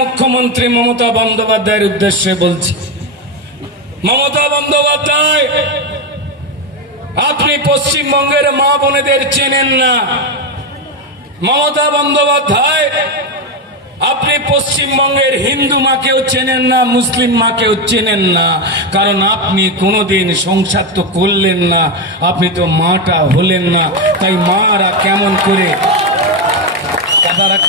মুখ্যমন্ত্রী মমতা বন্দ্যোপাধ্যায়ের উদ্দেশ্যে বলছি, মমতা বন্দ্যোপাধ্যায়, আপনি পশ্চিমবঙ্গের মা বোনেদের চেনেন না। মমতা বন্দ্যোপাধ্যায়, আপনি পশ্চিমবঙ্গের হিন্দু মাকেও চেনেন না, মুসলিম মাকেও চেনেন না, কারণ আপনি কোনোদিন সংসার তো করলেন না, আপনি তো মাটা হলেন না। তাই মারা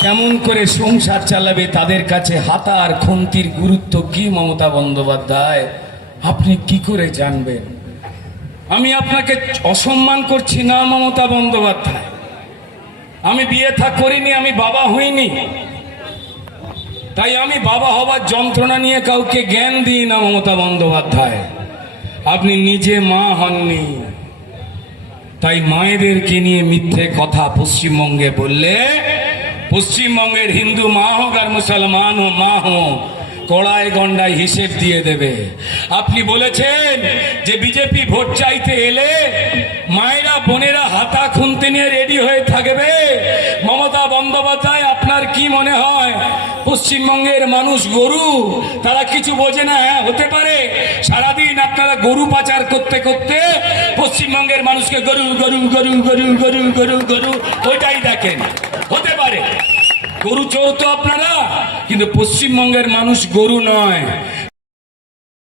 কেমন করে সংসার চালাবে, তাদের কাছে হাতা আর খুন্তির গুরুত্ব কি মমতা বন্দ্যোপাধ্যায় আপনি কি করে জানবেন? আমি আপনাকে অসম্মান করছি না মমতা বন্দ্যোপাধ্যায়, আমি বিয়ে থা করিনি, আমি বাবা হইনি, তাই আমি বাবা হবার যন্ত্রণা নিয়ে কাউকে জ্ঞান দিই না মমতা বন্দ্যোপাধ্যায়। আপনি নিজে মা হননি, তাই মায়েদেরকে নিয়ে মিথ্যে কথা পশ্চিমবঙ্গে বললে পশ্চিমবঙ্গের হিন্দু মা হোক আর মুসলমান ও মা হোক, কড়াই গন্ডায় হিসেব দিয়ে দেবে। আপনি বলেছেন যে বিজেপি ভোট চাইতে এলে মায়েরা বোনেরা হাতা খুন্তি নিয়ে রেডি হয়ে থাকবে। মমতা বন্দ্যোপাধ্যায়, আপনার কি মনে হয় পশ্চিমবঙ্গের মানুষ গরু? তারা কিছু বোঝে না? হ্যাঁ, হতে পারে। সারাদিন আপনারা গরু পাচার করতে করতে পশ্চিমবঙ্গের মানুষকে গরু গরু গরু গরু গরু গরু গরু ওইটাই দেখেন। হতে পারে গরু চোর তো আপনারা, কিন্তু পশ্চিমবঙ্গের মানুষ গরু নয়।